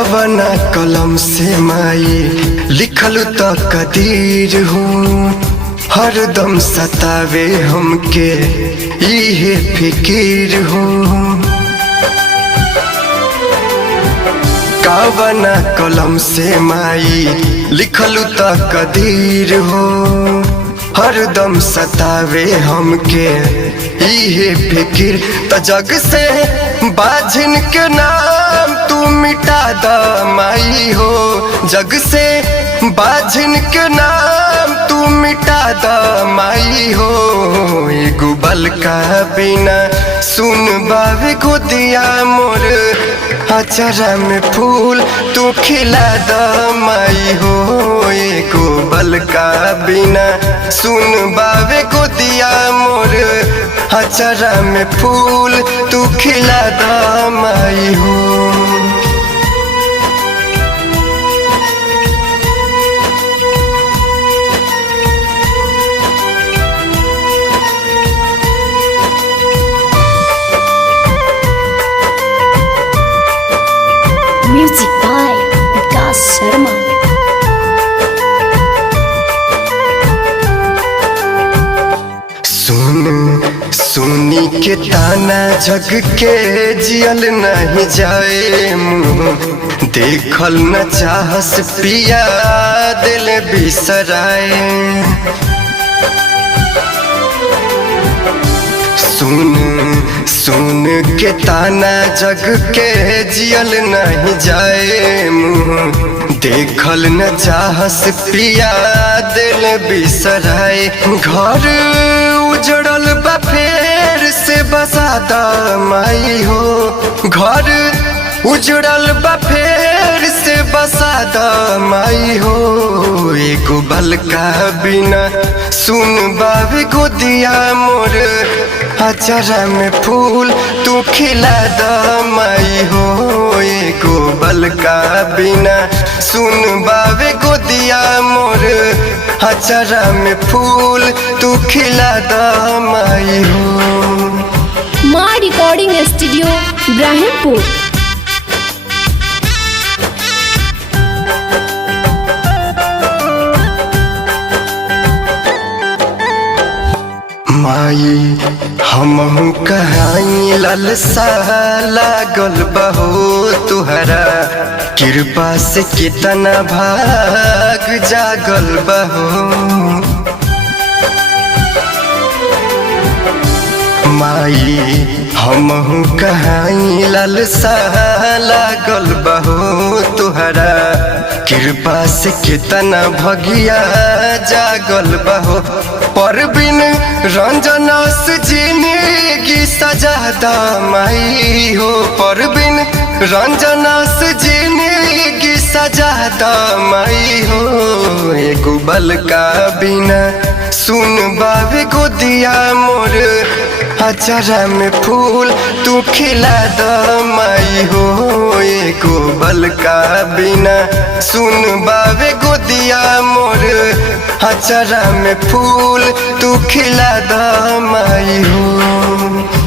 कावना कलम से माई लिखलू तो कदीर हूँ, हरदम सतावे हमके इहे फिकीर हूँ। कावना कलम से माई लिखलू तो कदीर हूँ, हरदम सतावे हमके इहे फिकिर। त जग से बाझिन के नाम तू मिटा द माई हो, जग से बाझिन के नाम तू मिटा द माई हो। एगो बलका बिना सुन बावे गोदिया मोर, अचरा में फूल तू खिला द माई हो। एगो बलका बिना सुन बावे गोदिया मोर, अचरा में फूल तू खिला द माई हो। म्यूजिक बाय विकास शर्मा। सुनी के ताना जग के जियल नहीं जाए मुँह, देखल न चाहस पिया दिल बिसराए। सुन के ताना जग के जियल नहीं जाए मुँह, देखल न चाहस पिया दिल बिसराए। घर उजड़ल बा फेर से बसा द माई हो, घर उजड़ल बा फेर से बसा द माई हो। एगो बलका बिना सुन बावे गोदिया मोर, अचरा में फूल तू खिला द माई हो। एगो बलका बिना सुन बावे गोदिया मोर, अचरा में फूल तू खिला द माई हो। माँ रिकॉर्डिंग स्टूडियो इब्राहिमपुर। माई हमहू कहाई ललसा लागल बहो तुहरा, कृपा से कितना भाग जागल बहो। माई हमहू कहाई ललसा लागल बहो तुहरा, कृपा से कितना भगिया जागल बहो। परबिन रंजना से जिंदगी सजा द माई हो, परबिन रंजना से जिंदगी सजा द माई हो। एगो बलका बिना सुन बावे गोदिया मोर, अचरा में फूल तू खिला द माई हो। एगो बलका बिना सुन बावे गोदिया मोर, अचरा में फूल तू खिला द माई हो।